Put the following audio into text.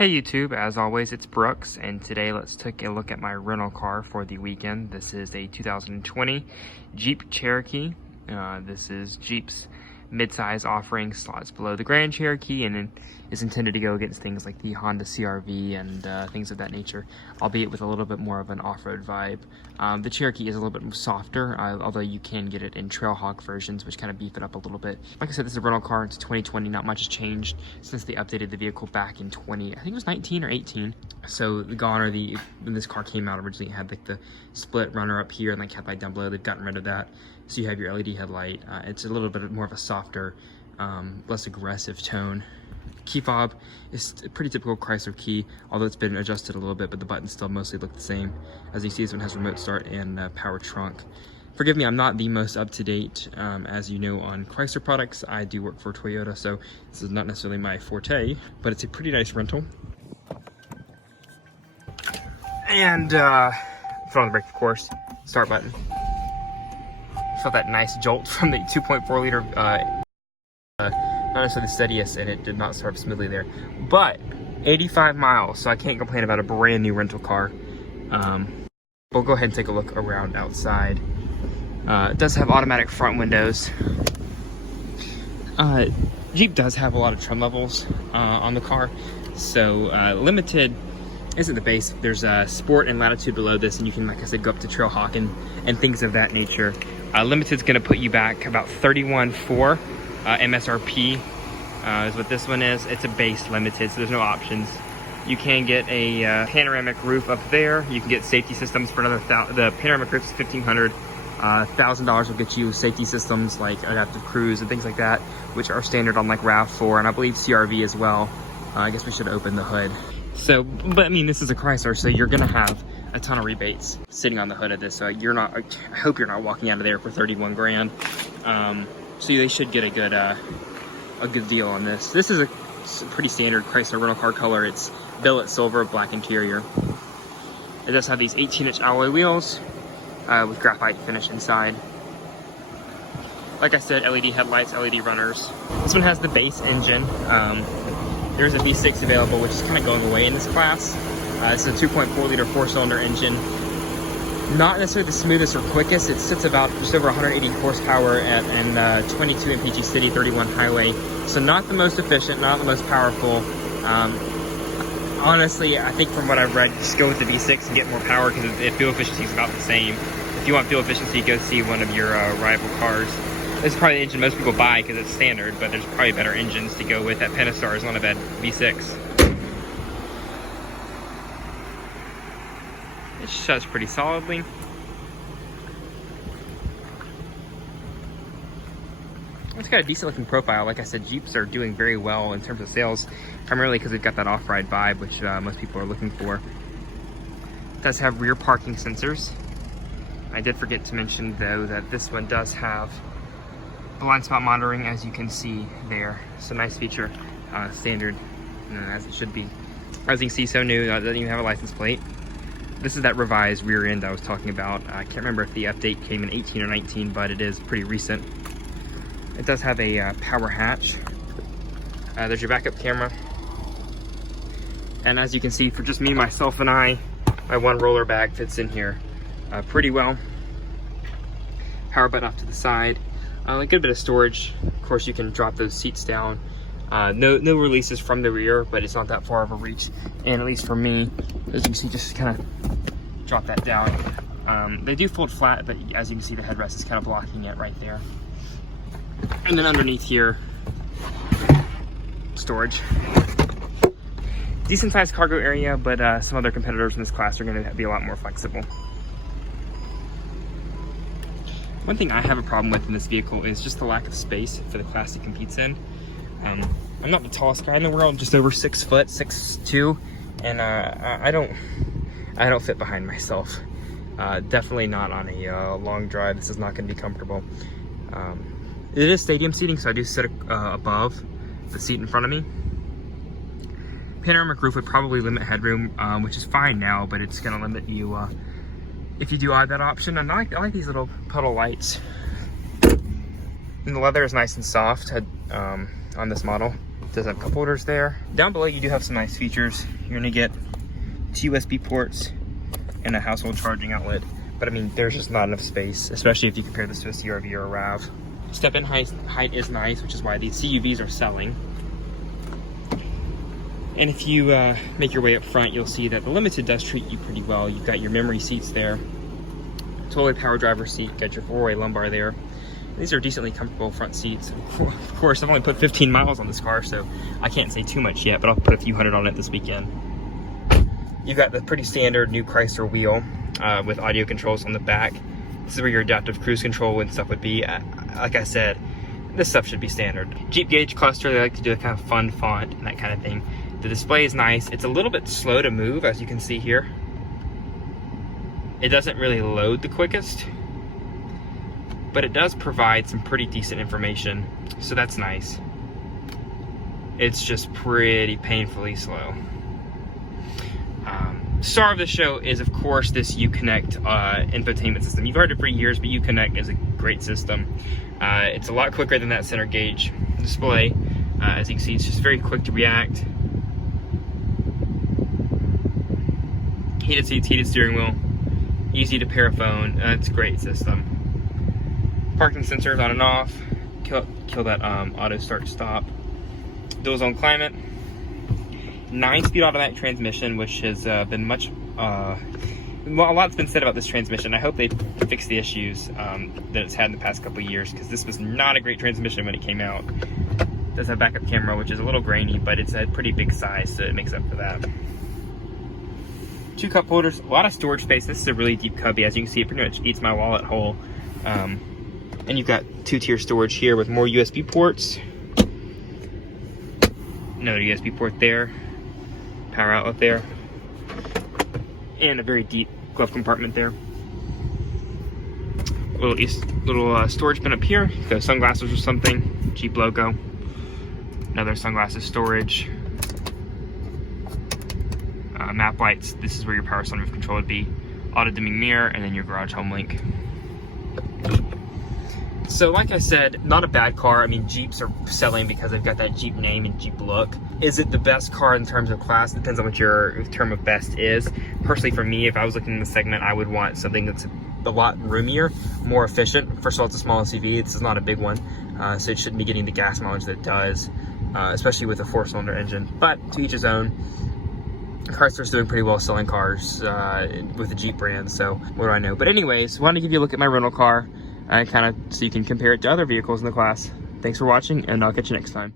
Hey YouTube, as always it's Brooks, and today let's take a look at my rental car for the weekend. This is a 2020 Jeep Cherokee. This is Jeep's mid-size offering, slots below the Grand Cherokee, and is intended to go against things like the Honda CR-V and things of that nature, albeit with a little bit more of an off-road vibe. The Cherokee is a little bit softer, although you can get it in Trailhawk versions, which kind of beef it up a little bit. Like I said, this is a rental car. It's 2020. Not much has changed since they updated the vehicle back in I think it was 19 or 18. So when this car came out originally, it had like the split runner up here and like headlight down below. They've gotten rid of that. So you have your LED headlight. It's a little bit more of a softer, less aggressive tone. Key fob is a pretty typical Chrysler key, although it's been adjusted a little bit, but the buttons still mostly look the same. As you see, this one has remote start and power trunk. Forgive me, I'm not the most up-to-date, as you know, on Chrysler products. I do work for Toyota, so this is not necessarily my forte, but it's a pretty nice rental. And foot on the brake, of course. Start button. Felt that nice jolt from the 2.4 liter, not necessarily the steadiest, and it did not start smoothly there. But 85 miles, so I can't complain about a brand new rental car. We'll go ahead and take a look around outside. It does have automatic front windows. Jeep does have a lot of trim levels on the car, so limited isn't the base. There's sport and latitude below this, and you can, like I said, go up to Trailhawk and things of that nature. Limited's going to put you back about 31.4 MSRP is what this one is. It's a base limited, so there's no options. You can get a panoramic roof up there. You can get safety systems for another the panoramic roof is $1,500. $1,000 will get you safety systems like adaptive cruise and things like that, which are standard on like RAV4 and I believe CR-V as well. I guess we should open the hood. So, but I mean, this is a Chrysler, so you're gonna have a ton of rebates sitting on the hood of this. So you're not, I hope you're not walking out of there for 31 grand. So they should get a good deal on this. This is a pretty standard Chrysler rental car color. It's billet silver, black interior. It does have these 18-inch alloy wheels with graphite finish inside. Like I said, LED headlights, LED runners. This one has the base engine. There's a V6 available, which is kind of going away in this class. It's a 2.4 liter 4-cylinder engine. Not necessarily the smoothest or quickest. It sits about just over 180 horsepower and 22 mpg city, 31 highway. So not the most efficient, not the most powerful. Honestly, I think from what I've read, just go with the V6 and get more power because the fuel efficiency is about the same. If you want fuel efficiency, go see one of your rival cars. This is probably the engine most people buy because it's standard, but there's probably better engines to go with. That Pentastar is not a bad V6. It shuts pretty solidly. It's got a decent looking profile. Like I said, Jeeps are doing very well in terms of sales, primarily because they've got that off-ride vibe, which most people are looking for. It does have rear parking sensors. I did forget to mention, though, that this one does have blind spot monitoring, as you can see there. It's a nice feature, standard, as it should be. As you can see, so new, it doesn't even have a license plate. This is that revised rear end I was talking about. I can't remember if the update came in 18 or 19, but it is pretty recent. It does have a power hatch. There's your backup camera. And as you can see, for just me, myself, and I, my one roller bag fits in here pretty well. Power button off to the side. A good bit of storage. Of course, you can drop those seats down. No releases from the rear, but it's not that far of a reach. And at least for me, as you can see, just kind of drop that down. They do fold flat, but as you can see, the headrest is kind of blocking it right there. And then underneath here, storage. Decent sized cargo area, but some other competitors in this class are going to be a lot more flexible. One thing I have a problem with in this vehicle is just the lack of space for the class it competes in. I'm not the tallest guy in the world, just over 6 foot, 6'2", and I don't fit behind myself. Definitely not on a long drive. This is not going to be comfortable. It is stadium seating, so I do sit above the seat in front of me. Panoramic roof would probably limit headroom, which is fine now, but it's going to limit you if you do add that option. And I like these little puddle lights. And the leather is nice and soft on this model. Does have cup holders there. Down below, you do have some nice features. You're gonna get 2 USB ports and a household charging outlet. But I mean, there's just not enough space, especially if you compare this to a CR-V or a RAV. Step-in height is nice, which is why these CUVs are selling. And if you make your way up front, you'll see that the Limited does treat you pretty well. You've got your memory seats there, totally power driver seat, got your 4-way lumbar there. These are decently comfortable front seats. Of course, I've only put 15 miles on this car, so I can't say too much yet, but I'll put a few hundred on it this weekend. You've got the pretty standard new Chrysler wheel with audio controls on the back. This is where your adaptive cruise control and stuff would be. Like I said, this stuff should be standard. Jeep gauge cluster, they like to do a kind of fun font and that kind of thing. The display is nice. It's a little bit slow to move, as you can see here. It doesn't really load the quickest, but it does provide some pretty decent information, so that's nice. It's just pretty painfully slow. Star of the show is, of course, this Uconnect infotainment system. You've heard it for years, but Uconnect is a great system. It's a lot quicker than that center gauge display. As you can see, it's just very quick to react. Heated seats, heated steering wheel, easy to pair a phone. It's a great system. Parking sensors on and off. Kill that auto start stop. Dual zone climate. 9-speed automatic transmission, which has been much, well, a lot's been said about this transmission. I hope they fix the issues that it's had in the past couple of years, because this was not a great transmission when it came out. It does have backup camera, which is a little grainy, but it's a pretty big size, so it makes up for that. 2 cup holders, a lot of storage space. This is a really deep cubby. As you can see, it pretty much eats my wallet whole. And you've got 2-tier storage here with more USB ports. Another USB port there. Power outlet there. And a very deep glove compartment there. Little storage bin up here. Got sunglasses or something. Jeep logo. Another sunglasses storage. Map lights. This is where your power sunroof control would be. Auto dimming mirror, and then your garage home link. So like I said, not a bad car. I mean, Jeeps are selling because they've got that Jeep name and Jeep look. Is it the best car in terms of class? Depends on what your term of best is. Personally, for me, if I was looking in the segment, I would want something that's a lot roomier, more efficient. First of all, it's a small SUV. This is not a big one, so it shouldn't be getting the gas mileage that it does, especially with a 4-cylinder engine. But to each his own. Chrysler's doing pretty well selling cars with the Jeep brand, so what do I know? But anyways, wanted to give you a look at my rental car, kind of so you can compare it to other vehicles in the class. Thanks for watching, and I'll catch you next time.